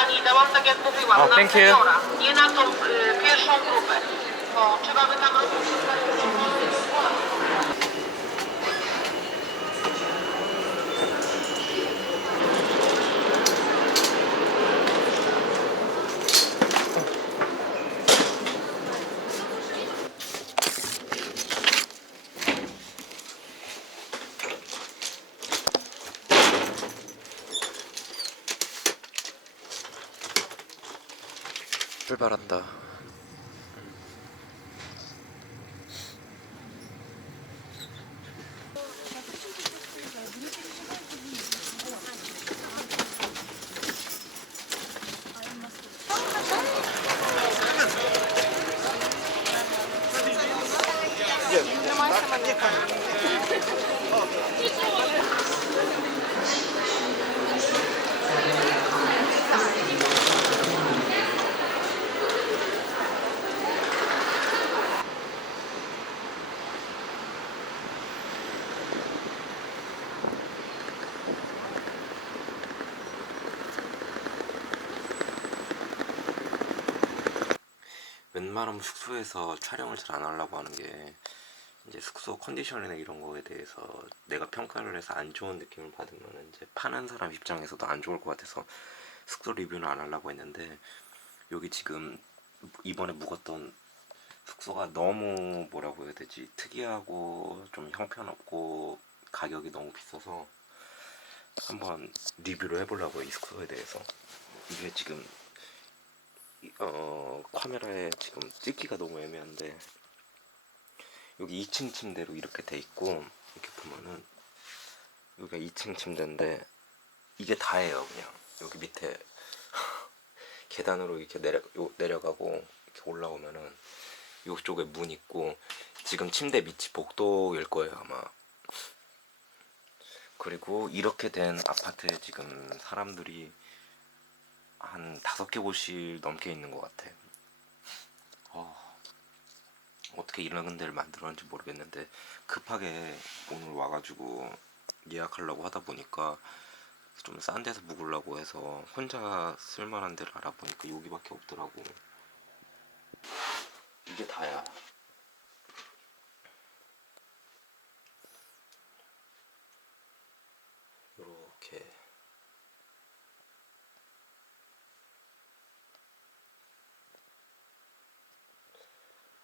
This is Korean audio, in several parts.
pani dałam, tak jak mówiłam, O, na thank you. seniora, nie na tą y, pierwszą grupę. Bo trzeba by tam robić 출발한다. 웬만하면 숙소에서 촬영을 잘 안 하려고 하는 게 이제 숙소 컨디션이나 이런 거에 대해서 내가 평가를 해서 안 좋은 느낌을 받으면 이제 파는 사람 입장에서도 안 좋을 것 같아서 숙소 리뷰는 안 하려고 했는데 여기 지금 이번에 묵었던 숙소가 너무 뭐라고 해야 되지? 특이하고 좀 형편없고 가격이 너무 비싸서 한번 리뷰를 해보려고요 이 숙소에 대해서. 이게 지금 이- 어 카메라에 지금 찍기가 너무 애매한데 여기 2층 침대로 이렇게 돼 있고 이렇게 보면은 여기가 2층 침대인데 이게 다예요 그냥. 여기 밑에 계단으로 이렇게 내려 요, 내려가고 이렇게 올라오면은 이쪽에 문 있고 지금 침대 밑이 복도일 거예요 아마. 그리고 이렇게 된 아파트에 지금 사람들이 한 다섯 개 곳이 넘게 있는 것 같아. 어, 어떻게 이런 데를 만들었는지 모르겠는데 급하게 오늘 와가지고 예약하려고 하다 보니까 좀 싼 데서 묵으려고 해서 혼자 쓸만한 데를 알아보니까 여기밖에 없더라고. 이게 다야. 이렇게.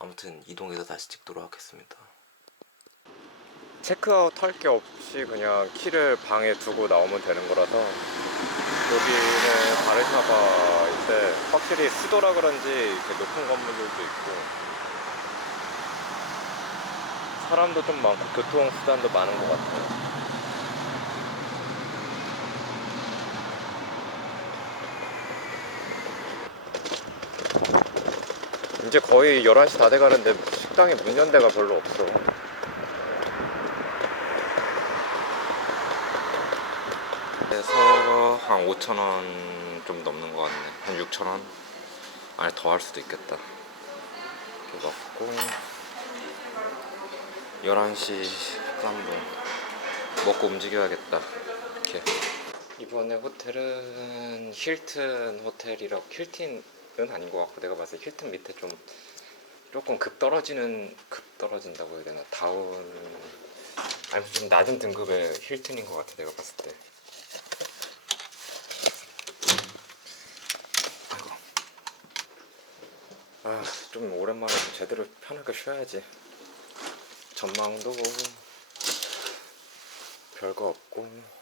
아무튼 이동해서 다시 찍도록 하겠습니다. 체크아웃 할 게 없이 그냥 키를 방에 두고 나오면 되는 거라서 여기는 바르샤바인데 확실히 수도라 그런지 이렇게 높은 건물들도 있고 사람도 좀 많고 교통수단도 많은 것 같아요. 이제 거의 11시 다 돼가는데 식당에 문 연 데가 별로 없어. 그래서 한 5천 원 좀 넘는 것 같네. 한 6천 원? 아니 더 할 수도 있겠다. 이렇게 먹고 11시 13분 먹고 움직여야겠다. 이렇게 이번에 호텔은 힐튼 호텔이라고 힐튼 은 아닌 것 같고 내가 봤을 때 힐튼 밑에 좀 조금 급 떨어지는 급 떨어진다고 해야 되나 다운 아니 좀 낮은 등급의 힐튼인 것 같아 내가 봤을 때. 아이고. 아, 좀 오랜만에 좀 제대로 편하게 쉬어야지. 전망도 별거 없고